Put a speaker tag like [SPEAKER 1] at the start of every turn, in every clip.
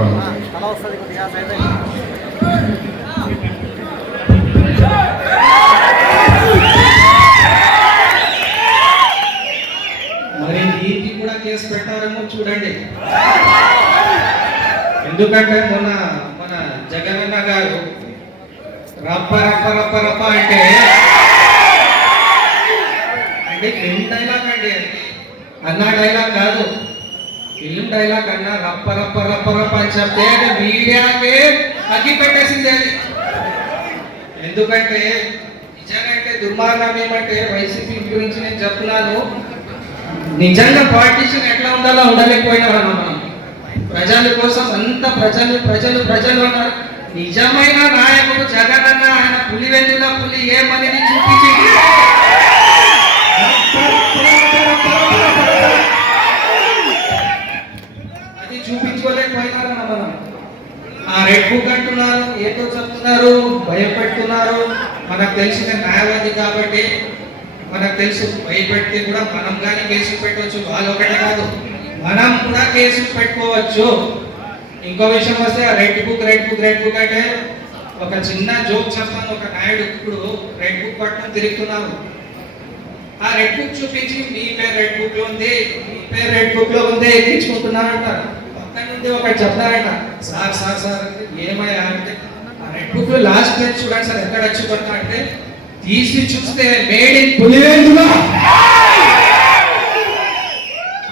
[SPEAKER 1] అయ్యి.
[SPEAKER 2] మరి దీనికి కూడా కేసు పెట్టారేమో చూడండి. ఎందుకంటే మొన్న మన జగనన్న గారు రప్ప రప్ప రప్ప రప్ప అంటే అంటే ఫిల్మ్ డైలాగ్ అండి అన్న డైలాగ్ కాదు. ఫిలిం డైలాగ్ అన్నా రప్ప రప్ప రప్ప రప్ప అని చెప్తే మీడియాకే అగ్గి పెట్టేసింది అది. ఎందుకంటే నిజంగా దుర్మార్గం ఏమంటే వైసీపీ గురించి నేను చెప్తున్నాను. నిజంగా పాలిటీషియన్ ఎట్లా ఉండాలో ఉండలేకపోయినా మనం. ప్రజల కోసం అంత ప్రజలు ప్రజలు ప్రజలు అన్నారు. నిజమైన నాయకుడు జగన్ అన్న ఆయన పులి వెళ్ళిన పులి ఏమనేది చూపించి మనకు తెలిసిన న్యాయవాది కాబట్టి మనకు తెలుసు భయపెడితే కూడా మనం కానీ కేసు పెట్టవచ్చు వాళ్ళు ఒకటే కాదు. మనం కూడా కేసు పెట్టుకోవచ్చు. ఇంకో విషయం వస్తే red book red book red book అంటే ఒక చిన్న జోక్ చెప్తాను ఒక నాయుడు ఇప్పుడు రెడ్ బుక్ పట్టుకొని తిరుగుతున్నారు. ఆ రెడ్ బుక్ చూపించి మీ పేరు రెడ్ బుక్లో ఉంది మీ పేరు రెడ్ బుక్లో ఉంది ఎక్కించుకుంటున్నారంట పక్కన నుండి ఒకటి చెప్తారంట సార్ సార్ సార్ ఏమయ్యా అంటే బుక్లో లాస్ట్ పేజ్ చూడండి సార్ ఎక్కడ వచ్చి కొడతా అంటే తీసి చూస్తే మేడ్ ఇన్ పులివెందులో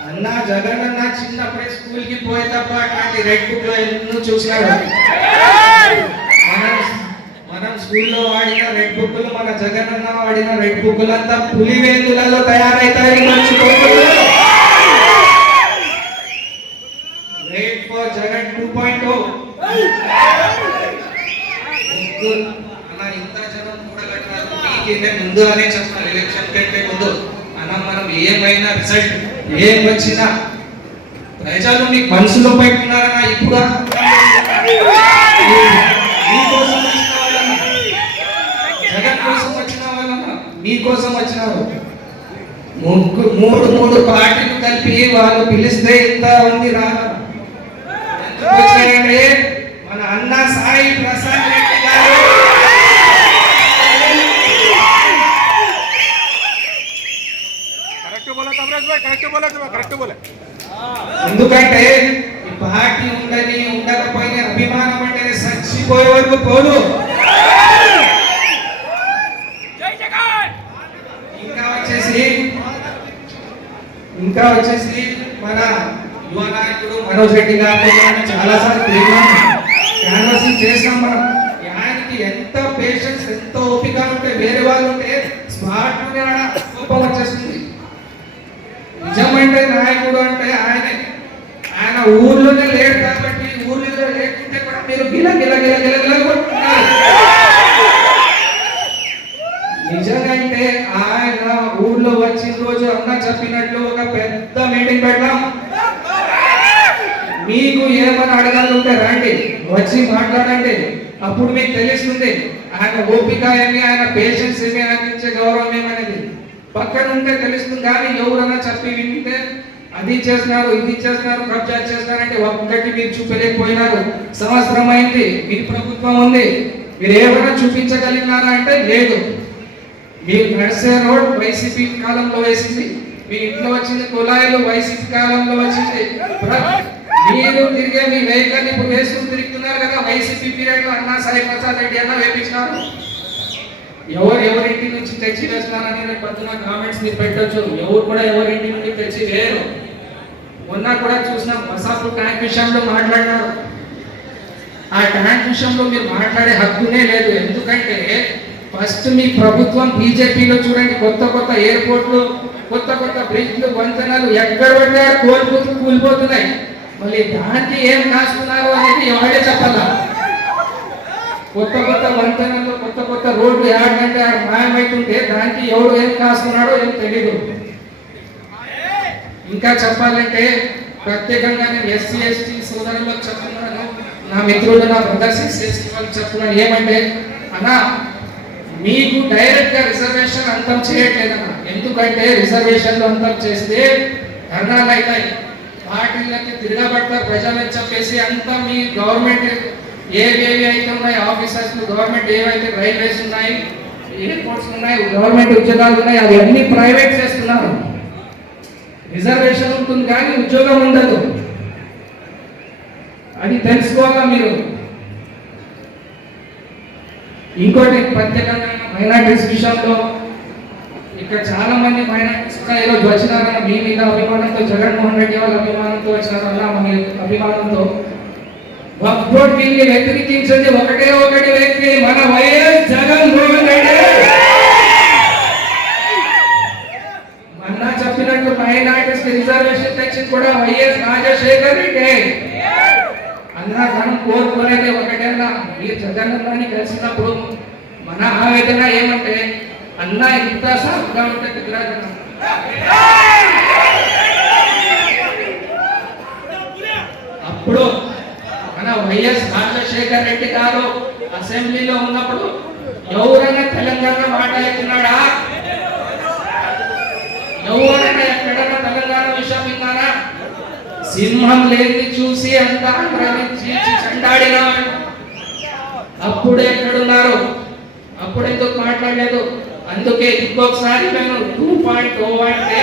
[SPEAKER 2] అన్న జగన్ అన్న చిన్నప్పుడే స్కూల్కి పోయే తప్ప అట్లాంటి రెడ్ బుక్లో ఎన్నో చూసినాడు. మనం మనం స్కూల్లో వాడిన రెడ్ బుక్లు మన జగన్ అన్న వాడిన రెడ్ బుక్లు అంతా పులివేందులలో తయారైతాయి. మర్చిపోకూడదు rate for Jagan two point అన్న ఇంత జనం కూడగట్టారు ముందుగానే ముందు చెప్తాను ఎలక్షన్ కంటే ముందు అన్న మనం ఏమైనా రిజల్ట్ ఏం వచ్చినా ప్రజలు మీకు మనసులో పెట్టుకున్నారన్నా ఇప్పుడు? వచ్చిన జగన్ కోసం వచ్చిన వాళ్ళన్నా మీకోసం వచ్చినారు? ముగ్గు మూడు మూడు పార్టీలు కలిపి వాళ్ళు పిలిస్తే ఇంత ఉంది రా మన అన్న సాయి ప్రసాద్ ఎందుకంటే ఈ పార్టీ ఉండని ఉండకపోయిన అభిమానం అంటే చచ్చిపోయే వరకు పోదు. ఇంకా వచ్చేసి ఇంకా వచ్చేసి మన యువ నాయకుడు మనోజ్ రెడ్డి మనం చాలా సార్లు క్యాన్వాసింగ్ చేసాం మనం. ఆయనకి ఎంత పేషెన్స్ ఎంత ఓపిక ఉంటే వేరే వాళ్ళు ఉంటే స్మార్ట్ ఆడ కోపం వచ్చేస్తుంది. నిజమంటే నాయకుడు అంటే ఆయనే. ఆయన ఊర్లోనే లేడు కాబట్టి ఊర్లో లేకుంటే కూడా మీరు గిల గిల గిల గిల గిల నిజంగంటే ఆయన ఊర్లో వచ్చిన రోజు అన్న చెప్పినట్లు ఒక పెద్ద మీటింగ్ పెట్టాం మీకు ఏమైనా అడగాలంటే రండి వచ్చి మాట్లాడండి. అప్పుడు మీకు తెలుస్తుంది ఆయన ఓపిక ఏమి ఆయన పేషెన్స్ ఏమి ఆయన ఇచ్చే గౌరవం ఏమనేది. పక్కన ఉంటే తెలుస్తుంది కానీ ఎవరన్నా చెప్పి వింటే అది చేస్తున్నారు ఇది చేస్తున్నారు కబ్జా చేస్తున్నారంటే ఒక్కటి మీరు చూపలేకపోయినారు సంవత్సరం అయింది మీ ప్రభుత్వం ఉంది. మీరు ఏమైనా చూపించగలిగినారా అంటే లేదు. మీరు నడిసే రోడ్ వైసీపీ కాలంలో వేసింది మీ ఇంట్లో వచ్చింది కులాయిలు వైసీపీ కాలంలో వచ్చింది. మీరు తిరిగే మీ వెహికల్ ఇప్పుడు వేసుకుని తిరుగుతున్నారు కదా వైసీపీ పీరియడ్లో అన్నా సాయి ప్రసాద్ రెడ్డి అన్న వేపించినారు. ఎవరు ఎవరింటి నుంచి తెచ్చి వేస్తున్నారని రేపు పొద్దున కామెంట్స్ మీరు పెట్టొచ్చు. ఎవరు కూడా ఎవరింటి నుండి తెచ్చి లేరు మొన్న కూడా చూసినాం మసాపు ట్యాంక్ విషయంలో మాట్లాడినారు. ఆ ట్యాంక్ విషయంలో మీరు మాట్లాడే హక్కునే లేదు. ఎందుకంటే ఫస్ట్ మీ ప్రభుత్వం బీజేపీలో చూడండి కొత్త కొత్త ఎయిర్పోర్ట్లు కొత్త కొత్త బ్రిడ్జ్లు వంతెనలు ఎక్కడ పడితే కోల్పోతూ కూలిపోతున్నాయి. మళ్ళీ దానికి ఏం రాసుకున్నారు అనేది ఎవరే చెప్పాలా? కొత్త కొత్త వంతెనలు కొత్త కొత్త రోడ్లు ఏడంటే ఆడ మాయమైతుంటే దానికి ఎవడు ఏం కాస్తున్నాడో ఏం తెలియదు ఇంకా చెప్పాలంటే ప్రత్యేకంగా నేను ఎస్సీ ఎస్టీ సోదరులకు చెప్తున్నాను. నా మిత్రులు నా బ్రదర్స్ ఎస్సీ ఎస్టీ వాళ్ళకి చెప్తున్నాను. ఏమంటే అన్నా మీకు డైరెక్ట్గా రిజర్వేషన్ అంతం చేయట్లేదన్న. ఎందుకంటే రిజర్వేషన్లు అంతం చేస్తే ధర్నాలు అవుతాయి పార్టీలకి తిరగబడతా ప్రజలని చెప్పేసి అంతా మీ గవర్నమెంట్ ఏవేవి అయితే ఉన్నాయి ఆఫీసర్స్ గవర్నమెంట్ ఏవైతే రైల్వేస్ ఉన్నాయి ఎయిర్పోర్ట్స్ ఉన్నాయి గవర్నమెంట్ ఉద్యోగాలు ఉన్నాయి అవి అన్ని ప్రైవేట్ చేస్తున్నారు. రిజర్వేషన్ ఉంటుంది కానీ ఉద్యోగం ఉండదు. అది తెలుసుకోవాలా మీరు? ఇంకోటి ప్రత్యేకంగా మైనార్టీస్ విషయంలో ఇక్కడ చాలా మంది మైనార్టీస్ కూడా ఈరోజు వచ్చినారన్న మీ మీద అభిమానంతో జగన్మోహన్ రెడ్డి వాళ్ళ అభిమానంతో వచ్చినారన్న మన అభిమానంతో భక్తుడికి వ్యతిరేకించండి ఒకటే ఒకటి వ్యక్తి మన వైఎస్ జగన్మోహన్ రెడ్డి. మొన్న చెప్పినట్టు మైనార్టీస్ రిజర్వేషన్ తెచ్చింది కూడా వైఎస్ రాజశేఖర్ రెడ్డి. అన్న మనం కోరుకునేది ఒకటేనా? ఈ జగన్ కలిసినప్పుడు మన ఆవేదన ఏమంటే అన్న ఇంత సాగుగా ఉంటే గుజరాత్ అప్పుడు మన వైఎస్ రాజశేఖర్ రెడ్డి గారు అసెంబ్లీలో ఉన్నప్పుడు ఎవరైనా తెలంగాణ మాట్లాడుతున్నాడా ఎవరైనా ఎక్కడైనా తెలంగాణ విషయం విన్నారా? సింహం లేని చూసి అంతా ఆంధ్రాని అప్పుడు ఎక్కడున్నారు? అప్పుడు ఎందుకు మాట్లాడలేదు? అందుకే ఇంకొకసారి మేము టూ పాయింట్ ఓ అంటే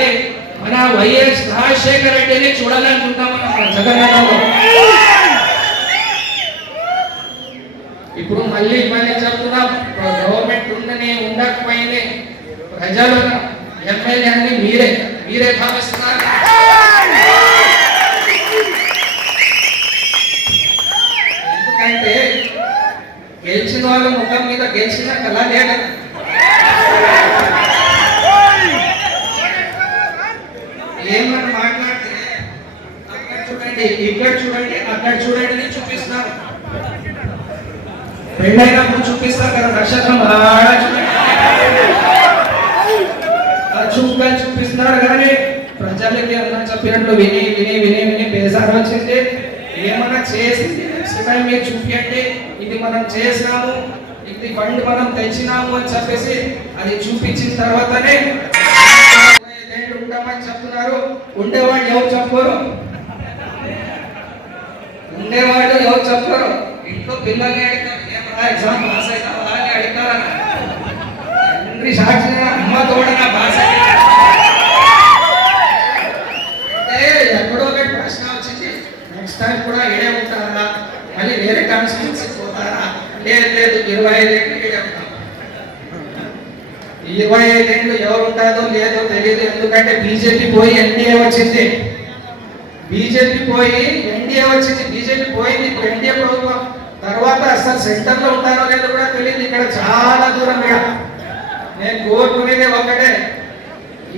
[SPEAKER 2] మన వైఎస్ రాజశేఖర రెడ్డిని చూడాలనుకుంటాం మనం ఇప్పుడు మళ్ళీ మళ్ళీ చెప్తున్నా. గవర్నమెంట్ ఉందని ఉండకపోయినే ప్రజలు ఎమ్మెల్యే అని మీరే మీరే భావిస్తున్నారు. ఎందుకంటే గెలిచిన వాళ్ళ ముఖం మీద గెలిచిన కళ లేదు ఏమని మాట్లాడితే అక్కడ చూడండి ఇక్కడ చూడండి అక్కడ చూడండి పెళ్ళైనప్పుడు చూపిస్తారు కదా నక్షత్రం ఆడ చూపుగా చూపిస్తున్నారు కానీ ప్రజలకి అలా చెప్పినట్లు విని విని విని విని బేసారం వచ్చింది. ఏమన్నా చేసింది? నెక్స్ట్ మీరు చూపించండి ఇది మనం చేసినాము. ఇది ఫండ్ మనం తెచ్చినాము అని చెప్పేసి అది చూపించిన తర్వాతనే ఉంటామని చెప్తున్నారు. ఉండేవాళ్ళు ఎవరు చెప్పరు? ఉండేవాళ్ళు ఎవరు చెప్పరు? ఇంట్లో పిల్లల్ని ఎగ్జామ్ పాస్ అవుతావా అని అడుగుతారా ఎక్కడో ప్రశ్న వచ్చింది. నెక్స్ట్ టైం కూడా ఇడే ఉంటారా? మళ్ళీ వేరే కాన్స్టిట్యూన్సీ పోతారా? లేదు లేదు ఇరవై ఐదేళ్ళు ఇడే ఉంటాం ఇరవై ఎవరు ఉంటారో లేదో తెలియదు ఎందుకంటే బీజేపీ పోయి ఎన్డీఏ వచ్చింది. బీజేపీ పోయి ఎన్డీఏ వచ్చింది. బీజేపీ పోయింది. ఇప్పుడు ఎన్డీఏ ప్రభుత్వం. తర్వాత అసలు సెంటర్లో ఉంటారో లేదో కూడా తెలియదు ఇక్కడ చాలా దూరం ఇక్కడ నేను కోరుకునేది ఒకటే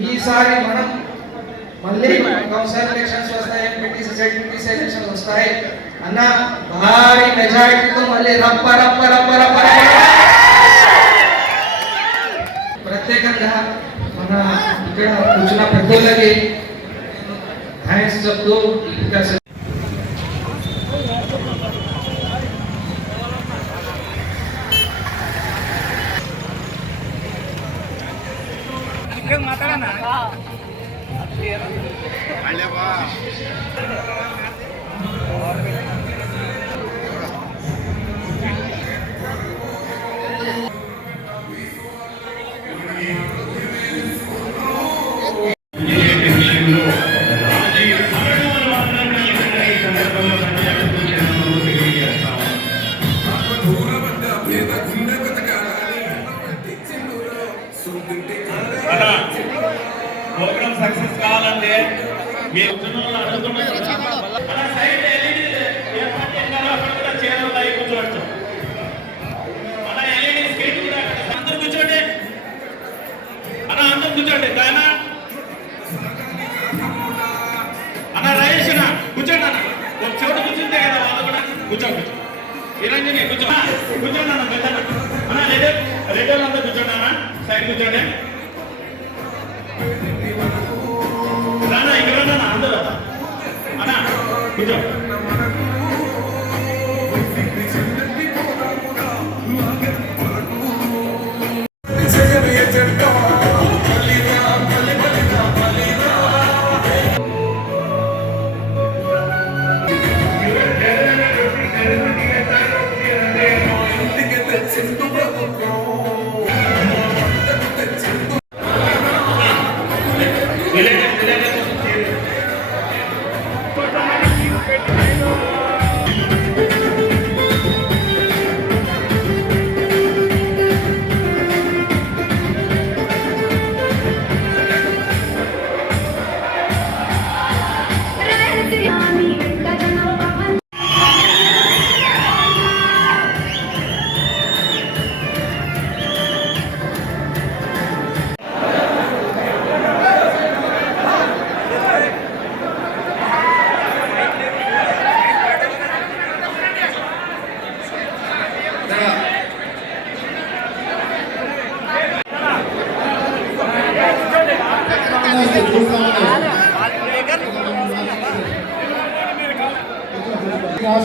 [SPEAKER 2] ఈసారి మనం మళ్ళీ కౌన్సిల్ ఎలక్షన్స్ వస్తాయి ఎంపీటీసీ సెక్రటరీస్ ఎలక్షన్స్ వస్తాయి. అన్న భారీ మెజారిటీతో మళ్ళీ రప్ప రప్ప రప్ప రప్ప. రప్ప. ప్రత్యేకంగా మన ఇక్కడ కూర్చున్న పెద్దోళ్ళకి థ్యాంక్స్ చెప్తూ
[SPEAKER 3] 好 కూర్చోండి దానా అన్న రయేష్ కూర్చోండి అన్న. ఒక చోట కూర్చుంటే కదా వాళ్ళు కూడా కూర్చోండి. నిరంజని కూర్చో కూర్చోండి అన్న పెద్ద అన్న రెడ్డి రెడ్డి వాళ్ళంతా కూర్చోండి అన్న. సైడ్ కూర్చోండి. రానా ఇక్కడ అందరూ. అన్న కూర్చో.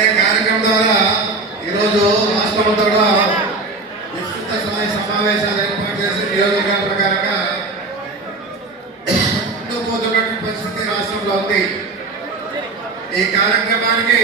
[SPEAKER 4] అనే కార్యక్రమం ద్వారా ఈరోజు రాష్ట్రంతో కూడా విస్తృత స్థాయి సమావేశాలు ఏర్పాటు చేసి నియోజకవర్గ ప్రకారంగా ముందుకు పోతున్నటువంటి పరిస్థితి రాష్ట్రంలో ఉంది. ఈ కార్యక్రమానికి